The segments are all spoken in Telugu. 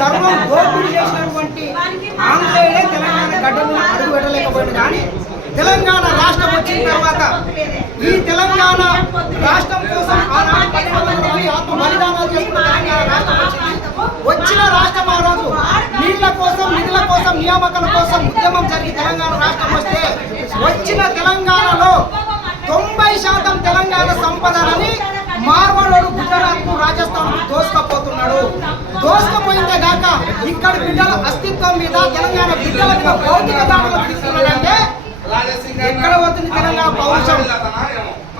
సర్వం దోపిడీ చేసినటువంటి ఆంగ్లేయులే తెలంగాణ గడ్డ మీద అడుగు పెట్టలేకపోయింది. కానీ తెలంగాణ రాష్ట్రం వచ్చిన తర్వాత ఈ తెలంగాణ రాష్ట్రం కోసం ఆనాడు 1700 మంది ఆత్మ బలిదానాలు చేసుకున్న తెలంగాణ రాష్ట్రం వచ్చింది. వచ్చిన రాష్ట్రం ఆ రోజు నీళ్ల కోసం, నిధుల కోసం, నియామకాల కోసం ఉద్యమం జరిగి తెలంగాణ రాష్ట్రం వస్తే వచ్చిన తెలంగాణలో 90% తెలంగాణ సంపదనని మార్వాడోడు గుజరాత్, రాజస్థాన్ దోసుకపోతున్నాడు. దోసుకపోయిందే కాక ఇక్కడ బిడ్డల అస్తిత్వం మీద, తెలంగాణ బిడ్డల మీద భౌతిక దాడులు తీసుకున్నాడంటే ఎక్కడ పోతుంది తెలంగాణ పౌరుషం?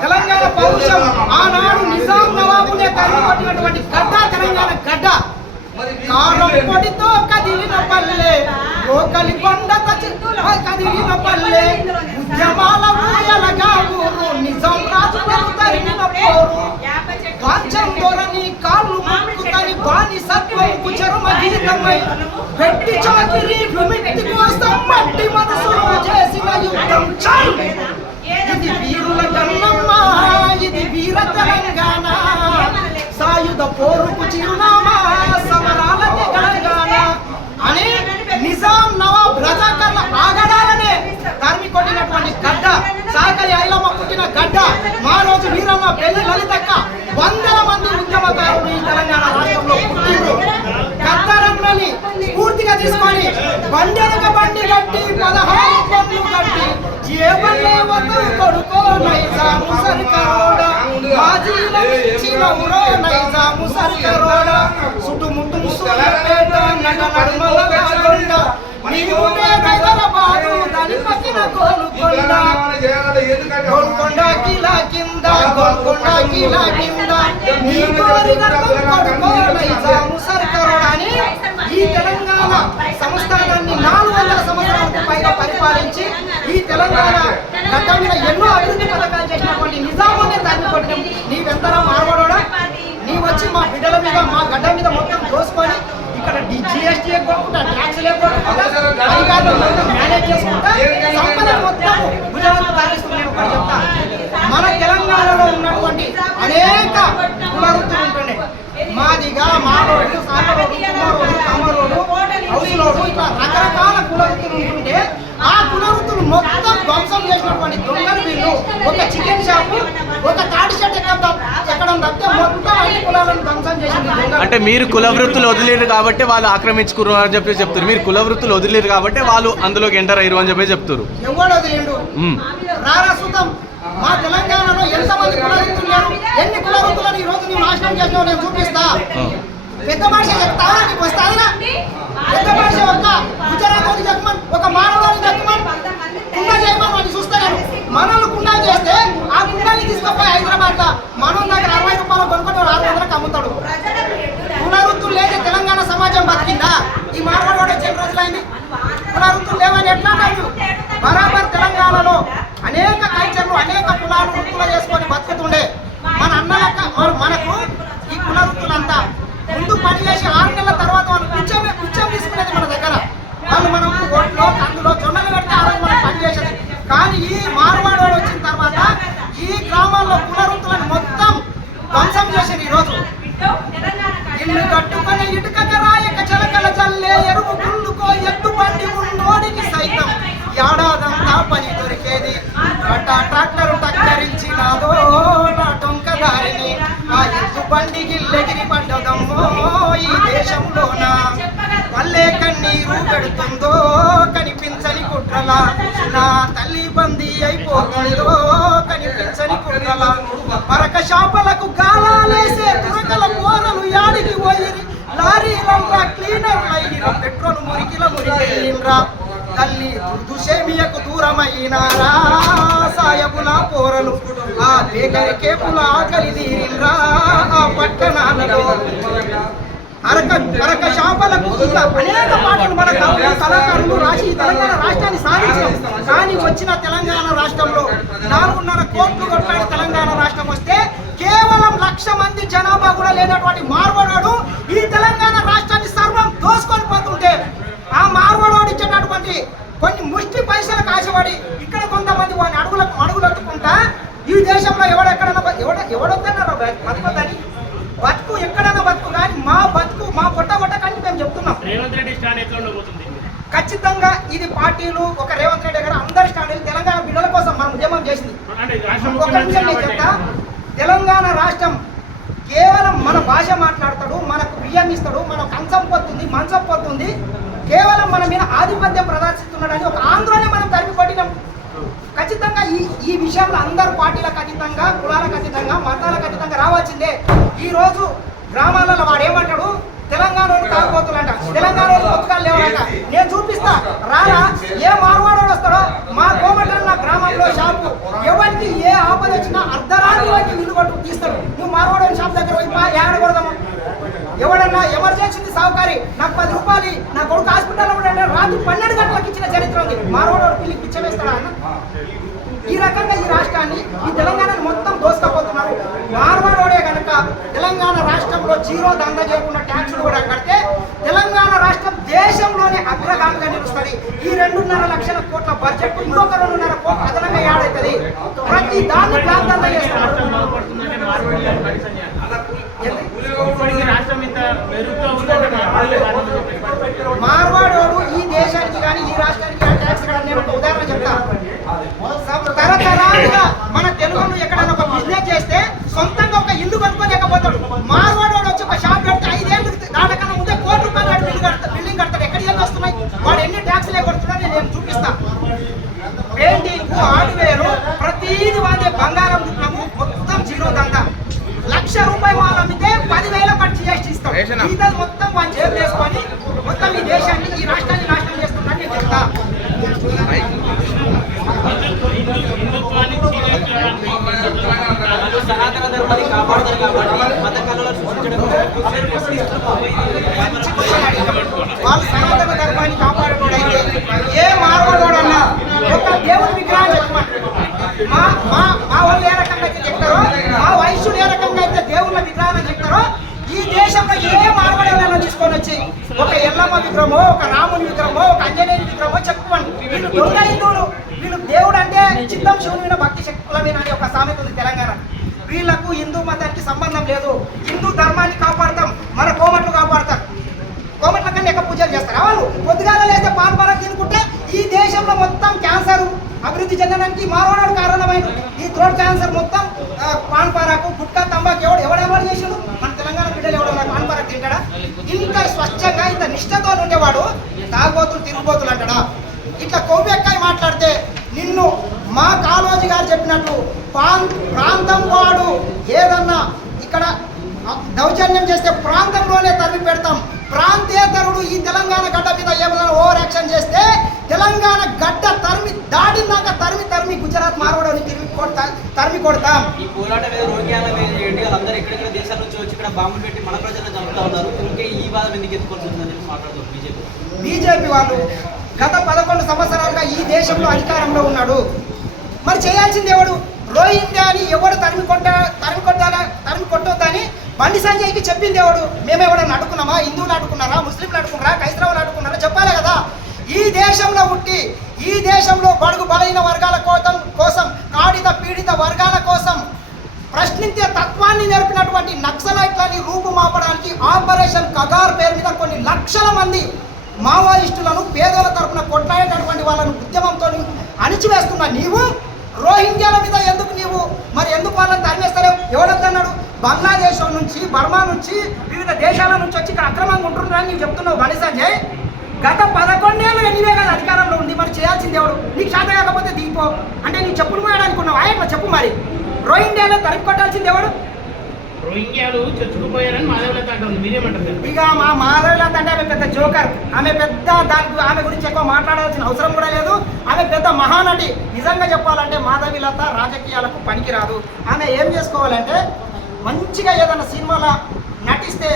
తెలంగాణ పౌరుషం ఆనాడు నిజాం నవాబునే తరిమి కొట్టినటువంటి గడ్డ తెలంగాణ గడ్డ. కారం పొడితో కదిలిన పల్లె, రోకలి కొండ కదిలిన పల్లె, ఉద్యమాల ఊయలగా ఊరు, నిజాం రాజులను తరిమిన పోరు, వాంఛం ధోరణి కాళ్ళు ముక్కుతని బాని సత్వముకు చర్మ గీతమై పెట్టి చాకిరి విముక్తి కోసం మట్టి మనసులో చేసిన యుద్ధం చాలు. ఇది వీరుల గన్నమ్మ, ఇది వీర తెలంగాణ, సాయుధ పోరుకు చిరునామా, సమరాలకి తెలంగాణ అని నిజాం నవాబ్ రజాకర్ల ఆగడాలనే తరిమి కొట్టినటువంటి గడ్డ, సాకలి ఐలమ్మ పుట్టిన గడ్డ, మా రోజు వీరమ్మ, పెళ్లి లలితక్క, వందల మంది ఉద్యమకారులు ఈ తెలంగాణ రాష్ట్రంలో పుట్టిండ్రు. గద్దరన్నని స్ఫూర్తిగా తీసుకొని బండెనక బండి కట్టి 16 బండ్లు కట్టి ఏ బండే కొడుకో నైజాము సర్కారోడ, మాజీల చిరవురో నైజాము సర్కారోడ, చుట్టుముట్టు సూర్యపేట నగ నడుమల గోల్కొండ, నీవునే హైదరాబాదు దాని పక్కన గోల్కొండ, గోల్కొండ కిలా కింద, గోల్కొండ కిలా కింద, నీ కోరిన కొడుకో నైజాము సర్కారోడ అని ఈ తెలంగాణ సంస్థానాన్ని 400 సంవత్సరాలకు పైగా పరిపాలించి ఈ తెలంగాణ గడ్డ మీద ఎన్నో అభివృద్ధి పథకాలు చేసినటువంటి నిజామునే దాన్ని కొట్టడం. నీవెంతరా మార్వాడోడా? నీ వచ్చి మా బిడ్డల మీద, మా గడ్డ మీద మొత్తం దోసుకొని ఇక్కడ GST ఎక్కువకుండా, ట్యాక్స్ లేకుండా, అధికారులు మొత్తం మేనేజ్ చేసుకుంటా సంపద మొత్తం గుజరాత్ తరలిస్తుంది. నేను ఒకటి చెప్తా, మన తెలంగాణలో ఉన్నటువంటి అనేక కులవృత్తులు ఉంటుండే. మాదిగా, మారోడు, సాగరోడు, కుమారోడు, కమరోడు, హౌసులోడు, ఇట్లా రకరకాల కులవృత్తులు ఉంటుంటే ఆ కులవృత్తులు మొత్తం ధ్వంసం చేసినటువంటి దొంగలు వీళ్ళు. ఒక చికెన్ షాపు, ఒక తాటి షర్ట్ ఎక్కడం తప్పితే మొత్తం అన్ని కులాలను ధ్వంసం చేసింది. అంటే మీరు కుల వృత్తులు వదిలేరు కాబట్టి వాళ్ళు ఆక్రమించుకున్నారు అని చెప్పి చెప్తారు. మీరు కుల వృత్తులు వదిలేరు కాబట్టి వాళ్ళు అందులోకి ఎంటర్ అయ్యారు అని చెప్పి చెప్తారు. ఎవడు వదిలేడు? రారాసుతం మా తెలంగాణలో ఎంతమంది కులవృత్తులు లేరు? ఎన్ని కులవృత్తులను ఈ రోజు నువ్వు నాశనం చేసినావు నేను చూపిస్తా. పెద్ద భాష చెప్తావా? నీకు వస్తాదినా? పెద్ద భాష ఒక గుజరాత్ చెప్పమని, ఒక మానవుని చెప్పమని, కుండ చేయమని వాడిని చూస్తాను. మనల్ని కుండ చేస్తే ఆ కుండని తీసుకుపోయి హైదరాబాద్ మనం దగ్గర 60 రూపాయలు కొనుక్కొని 600కి అమ్ముతాడు. కులవృత్తులు లేని తెలంగాణ సమాజం బతికిందా? ఈ మానవుడు వచ్చే రోజులైంది. కులవృత్తులు లేవని ఎట్లా అంటారు? బరాబర్ తెలంగాణలో అనేక కల్చర్లు, అనేక కులాలు వృత్తులు చేసుకొని బతుకుతుండే మన అన్నలక్క. మనకు ఈ కులవృత్తులంతా ముందు పని చేసి 6 నెలల తర్వాత వాళ్ళు పిచ్చం తీసుకునేది మన దగ్గర. వాళ్ళు మనం ఒట్లో, కందులో, జొన్నలు పెడితే ఆ రోజు మనం పని చేసేది. కానీ ఈ మార్వాడు వచ్చిన తర్వాత ఈ గ్రామాల్లో కులవృత్తులను మొత్తం ధ్వంసం చేసేది. ఈరోజు ఇల్లు కట్టుకొని ఇటుక రాయక చెలకల చల్లే ఎరువు గుళ్ళుకో ఎత్తు బండి ఉన్నోడికి సైతం ఏడాదంతా పని దొరికేది. ట్రాక్టర్ టక్కరించినాదో నా టొంక దారిని, ఆ ఎత్తు బండి గిల్లెగిరి పడ్డదమ్మో ఈ దేశంలోన. పల్లె కన్నీరు పెడుతుందో కనిపించని కుట్రల, నా తల్లి బందీ అయిపోతుందో కనిపించని కుట్రల. పరక షాపలకు గాలాలేసే తురకల పోరలు యాడికి పోయిరి, లారీలల్లా క్లీనర్లు అయ్యిరు, పెట్రోల్ మురికిల మురికెళ్ళిండ్రా. తల్లి దుషేమియకు దూరమైనారా సాయబుల పోరలు, ఆ బేకరి కేపుల ఆకలి తీరిండ్రా ఆ పట్టణాలలో. అరక శాపలకు అనేక పాటలు మన కళాకారులు రాసి తెలంగాణ రాష్ట్రాన్ని సాధించాం. కానీ వచ్చిన తెలంగాణ రాష్ట్రంలో 4.5 కోట్లు కొట్లాడి తెలంగాణ రాష్ట్రం వస్తే కేవలం 1,00,000 మంది జనాభా కూడా లేనటువంటి మార్వాడు ఈ తెలంగాణ రాష్ట్రాన్ని సర్వం దోసుకొని పోతుంటే ఆ మార్వాడు ఇచ్చేటటువంటి కొన్ని ముష్టి పైసలకు ఆశపడి ఇక్కడ కొంతమంది వాడిని అడుగులెత్తుకుంటా ఈ దేశంలో ఎవడొద్దన్నారు బతుకుదని. బతుకు ఎక్కడైనా బతుకు, కానీ మా బతుకు మా పొట్ట కానీ మేము చెప్తున్నాం. రేవంత్ రెడ్డి స్టాండ్ ఎట్లా ఉండబోతుంది? ఖచ్చితంగా ఇది పార్టీలు ఒక రేవంత్ రెడ్డి గారు అందరి స్టాండీలు తెలంగాణ బిడ్డల కోసం మనం ఉద్యమం చేసింది. ఒక్క నిమిషం నేను చెప్తా. తెలంగాణ రాష్ట్రం కేవలం మన భాష మాట్లాడతాడు, మనకు బియ్యం ఇస్తాడు, మన కంచం పొత్తుంది, మంచం పొత్తుంది, కేవలం మన మీద ఆధిపత్యం ప్రదర్శిస్తున్నాడని ఒక ఆంధ్రనే మనం తరిమి కొట్టినాం. ఖచ్చితంగా ఈ విషయంలో అందరు పార్టీలకు అతీతంగా, కులాలకు అతీతంగా, మతాలకు అతీతంగా రావాల్సిందే. ఈ రోజు గ్రామాలలో వాడు ఏమంటాడు, తెలంగాణ తాగుబోతులంట, తెలంగాణ పొత్తుకాలు లేవాలంట. నేను చూపిస్తా రారా, ఏ మార్వాడోడు వస్తాడో మా కోమటన్న గ్రామంలో షాపు ఎవరికి ఏ ఆపద వచ్చినా అర్ధరాత్రి వారికి ఇల్లు కొట్టు తీస్తాడు. నువ్వు మార్వాడోని షాప్ దగ్గర పోయి ఏడకూడదాము. ఎవడన్నా ఎమర్జెన్సీ సౌకర్యం నాకు 10 రూపాయలు నా కొడుకు హాస్పిటల్లో ఉండే రాత్రి 12 గంటలకు ఇచ్చిన చరిత్ర ఉంది. మార్వాడోడు పిల్లికి పిచ్చవేస్తాడా అన్న? ఈ రకంగా ఈ రాష్ట్రాన్ని, ఈ తెలంగాణను మొత్తం దోసుకపోతున్నారు. మార్వాడోడే కనుక తెలంగాణ రాష్ట్రంలో జీరో దందా చేయకుండా ట్యాక్సులు కూడా కడితే తెలంగాణ రాష్ట్రం దేశంలోనే అగ్రగామిగా నిలుస్తుంది. ఈ 2.5 లక్షల కోట్ల బడ్జెట్ ఇంకొక 2.5 కోట్ల అదనంగా ఏడవుతుంది. ప్రతి దాన్ని ప్రాంతంగా చేస్తున్నారు. మార్వాడోడు ఈ దేశానికి కానీ ఈ రాష్ట్రానికి కానీ ట్యాక్స్ కట్టని నేను ఒక ఉదాహరణ చెప్తాను. తరతరాలుగా మన తెలుగును ఎక్కడైనా ఒక బిజినెస్ చేస్తే సొంతంగా ఒక ఇల్లు కొనుక్కోలేకపోతాడు. మార్వాడోడు వచ్చి ఒక షాప్ పెడితే 5 ఏళ్ళు దానికన్నా ముందే ₹1,00,00,000 బిల్డింగ్ కడతాడు. ఎక్కడికి వెళ్ళి వస్తున్నాయి? వాడు ఎన్ని ట్యాక్స్లే కొడుతున్నాడు నేను చూపిస్తా. పెయింటింగ్, హార్డ్వేర్, ప్రతిదీ వాడే బంగారం మొత్తం జీరో దందా. ₹1,00,000 వాళ్ళు అమ్మితే 10,000 కట్ చేసి ఇస్తాడు. ఇది మొత్తం వాళ్ళు జేబు వేసుకొని మొత్తం ఈ దేశాన్ని, ఈ రాష్ట్రాన్ని నాశనం చేస్తున్నాడు నేను చెప్తా. సనాతన ధర్మాన్ని కాపాడతారు కాబట్టి పథకాలలో సృష్టించడం వాళ్ళు సనాతన ధర్మాన్ని కాపాడుకోవడైతే ఏ మార్వాడోడన్నా ఒక దేవుని విగ్రహం చెప్పమంటారు. మా వాళ్ళు ఏ రకంగా అయితే చెప్తారో, మా వైశ్యులు ఏ రకంగా అయితే దేవుళ్ళ విగ్రహాన్ని చెప్తారో, ఈ దేశంలో ఏ మార్వాడోడన్నా తీసుకొని వచ్చి ఒక ఎల్లమ్మ విగ్రహమో, ఒక రాముని విగ్రహమో, ఒక ఆంజనేయుని విగ్రహమో చెప్పండి. వీళ్ళు దొంగ హిందువులు. వీళ్ళు దేవుడు అంటే చిత్తం శివుని భక్తి శక్తులమేనా అని ఒక సామెత ఉంది తెలంగాణ. వీళ్లకు హిందూ మతానికి సంబంధం లేదు. హిందూ ధర్మాన్ని కాపాడతాం, మన కోమట్లు కాపాడతారు. కోమట్ల కన్నా ఎక్కువ పూజలు చేస్తారు వాళ్ళు. పొద్దుగాల లేదా పాల్పరా తినుకుంటే ఈ దేశంలో మొత్తం క్యాన్సర్ అభివృద్ధి చెందడానికి మార్వాడోడు కారణమైన ఈ థ్రోట్ క్యాన్సర్ మొత్తం పాన్పారాకు, గుట్కా, తంబాకు ఎవడెవరు చేసాడు? మన తెలంగాణ బిడ్డలు ఎవడన్నా పాన్పారాకు తింటాడా? ఇంత స్వచ్ఛంగా ఇంత నిష్ఠతో ఉండేవాడు తాగబోతులు తిరుగుబోతులు అంటాడా? ఇట్లా కొవ్వెక్కాయి మాట్లాడితే నిన్ను మా కాళోజీ గారు చెప్పినట్లు ప్రాంతం వాడు ఏదన్నా ఇక్కడ దౌర్జన్యం చేస్తే ప్రాంతంలోనే తరిమి పెడతాం. ప్రాంతేతరుడు ఈ తెలంగాణ గడ్డ మీద ఏమైనా ఓవర్ యాక్షన్ చేస్తే తెలంగాణ గడ్డ దాటినాక తరిమి గుజరాత్ మార్వాడని తరిమి కొడతాం. ఈ పోరాటం మీద రోగ్యాల మీద చేయండి. వాళ్ళందరూ ఎక్కడెక్కడ దేశాల నుంచి వచ్చి ఇక్కడ బాంబులు పెట్టి మన ప్రజలను చంపుతా ఉన్నారు. ఇంకే ఈ వాదం ఎందుకు ఎత్తుకోవాల్సిందని చెప్పి మాట్లాడుతారు బీజేపీ వాళ్ళు. గత 11 సంవత్సరాలుగా ఈ దేశంలో అధికారంలో ఉన్నాడు. మరి చేయాల్సింది ఎవడు? రోహింగ్యాని ఎవడు తరిమి కొట్టొద్దని బండి సంజయ్కి చెప్పింది ఎవడు? మేమెవడన్నా అడుకున్నామా? హిందువులు అడుకున్నారా? ముస్లింలు అడుకున్నారా? క్రైస్తవులు అడుకున్నారా? చెప్పాలి కదా. ఈ దేశంలో పుట్టి ఈ దేశంలో బడుగు బలైన వర్గాల కోసం, కాడిత పీడిత వర్గాల కోసం ప్రశ్నించే తత్వాన్ని నేర్పినటువంటి నక్సలైట్లని రూపుమాపడానికి ఆపరేషన్ కగార్ పేరు మీద కొన్ని లక్షల మంది మావోయిస్టులను పేదల తరపున కొట్లాడేటటువంటి వాళ్ళను ఉద్యమంతో అణిచివేస్తున్న నీవు రోహింగ్యాల మీద ఎందుకు వాళ్ళని తరిమేస్తలేవు? ఎవడొద్దన్నాడు? బంగ్లాదేశ్ నుంచి, బర్మా నుంచి, వివిధ దేశాల నుంచి వచ్చి ఇక్కడ అక్రమంగా ఉంటున్నారని నీవు చెప్తున్నావు బండి సంజయ్. గత 11 ఏళ్ళు నీవే కదా అధికారంలో ఉంది. మరి చేయాల్సింది ఎవడు? నీకు చేత కాకపోతే దిగిపో అంటే నీకు చెప్పులు పోయాడనుకున్నావు. ఆయన చెప్పు. మరి రోహింగ్యాలో తరిమి కొట్టాల్సింది ఎవడు? రోహింగ్యాలు చచ్చుకుపోయారని మాధవలత అంటారు. మీరేమంటారు? ఇక మా మాధవలత అంటే ఆమె పెద్ద జోకర్. ఆమె పెద్ద ఆమె గురించి ఎక్కువ మాట్లాడాల్సిన అవసరం కూడా లేదు. ఆమె పెద్ద మహానటి. నిజంగా చెప్పాలంటే మాధవీలత రాజకీయాలకు పనికిరాదు. ఆమె ఏం చేసుకోవాలంటే మంచిగా ఏదైనా సినిమాలో నటిస్తే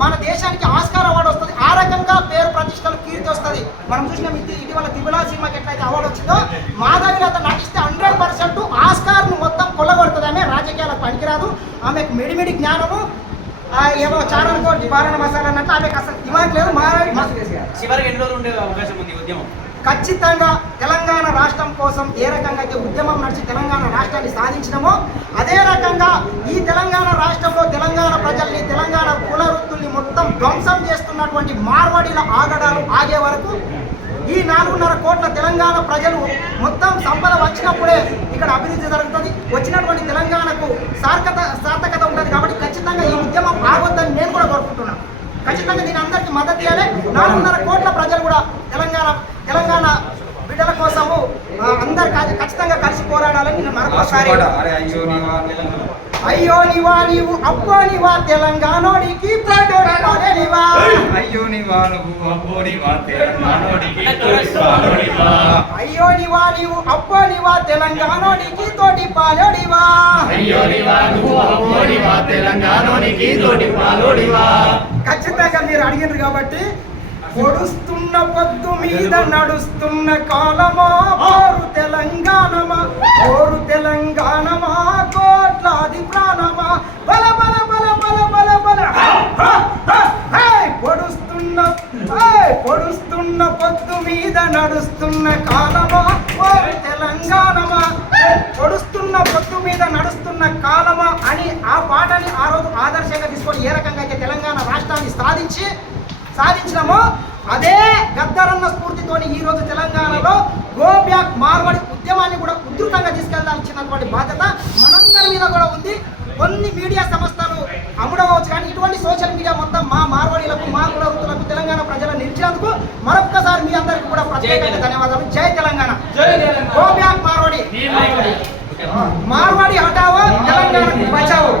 మన దేశానికి ఆస్కార్ అవార్డు వస్తుంది. ఆ రకంగా పేరు ప్రతిష్టలు కీర్తి వస్తుంది. మనం చూసిన ఇటీవల త్రిబుల సినిమాకి ఎట్లయితే అవార్డు వచ్చిందో మాధవీలత నటిస్తే 100% ఆస్కార్ను మొత్తం కొల్లగొడుతుంది. ఆమె రాజకీయాలకు పనికిరాదు. ఆమెకు మిడిమిడి జ్ఞానము ఏమో చారణ కోటి బారణ మసాలా అన్నట్టు ఆమెకు అసలు దిమాగ్ లేదు. చివరికి ఎన్ని రోజులు ఉండే అవకాశం ఉంది ఉద్యమం? ఖచ్చితంగా తెలంగాణ రాష్ట్రం కోసం ఏ రకంగా అయితే ఉద్యమం నడిచి తెలంగాణ రాష్ట్రాన్ని సాధించినామో అదే రకంగా ఈ తెలంగాణ రాష్ట్రంలో తెలంగాణ ప్రజల్ని, తెలంగాణ కుల వృత్తుల్ని మొత్తం ధ్వంసం చేస్తున్న ఉన్నటువంటి మార్వాడీల ఆగడాలు ఆగే వరకు ఈ 4.5 కోట్ల తెలంగాణ ప్రజలు మొత్తం సంపద వచ్చినప్పుడే ఇక్కడ అభివృద్ధి జరుగుతుంది. వచ్చినటువంటి తెలంగాణకు సార్థకత ఉంటుంది. కాబట్టి ఖచ్చితంగా ఈ ఉద్యమం ఆగొద్దని నేను కూడా కోరుకుంటున్నాను. ఖచ్చితంగా దీని అందరికీ మద్దతు ఇవ్వాలి. 4.5 కోట్ల ప్రజలు కూడా తెలంగాణ బిడ్డల కోసము అందరు ఖచ్చితంగా కలిసి పోరాడాలని నేను మరొకసారి అయ్యో నివా నీవు అబ్బో నివా తెలంగాణోడికి ప్రాణోడివా అయ్యో నివా నువ్వు అబ్బో నివా తెలంగాణోడికి అయ్యో నివా నీవు అబ్బో నివా తెలంగాణోడికి తోటి పాలోడివా అయ్యో నివా నువ్వు అబ్బో నివా తెలంగాణోడికి తోటి పాలోడివా. ఖచ్చితంగా మీరు అడిగినారు కాబట్టి పొడుస్తున్న పొద్దు మీద నడుస్తున్న కాలమా పోరు తెలంగాణమా పోరు తెలంగాణమా కోట్లాది ప్రాణమా బల బల బల బల బల బల పొడుస్తున్న పొద్దు మీద నడుస్తున్న కాలమా పోరు తెలంగాణమా పొడుస్తున్న పొద్దు మీద నడుస్తున్న కాలమా అని ఆ పాటని ఆ రోజు ఆదర్శంగా తీసుకొని ఏ రకంగా అయితే తెలంగాణ రాష్ట్రాన్ని సాధించినామో అదే గద్దరన్న స్ఫూర్తితోని ఈ రోజు తెలంగాణలో గో బ్యాక్ మార్వాడి ఉద్యమాన్ని కూడా ఉధృతంగా తీసుకెళ్లాల్సినటువంటి బాధ్యత మనందరి మీద కూడా ఉంది. కొన్ని మీడియా సంస్థలు అమ్ముడవచ్చు, కానీ ఇటువంటి సోషల్ మీడియా మొత్తం మా మార్వాడీలకు మా కుల వృత్తులకు తెలంగాణ ప్రజలను నిలిచినందుకు మరొక్కసారి మీ అందరికీ కూడా ప్రత్యేకంగా ధన్యవాదాలు. జై తెలంగాణ, గో బ్యాక్ మార్వాడి, మార్వాడి హటావో తెలంగాణకు బచావో.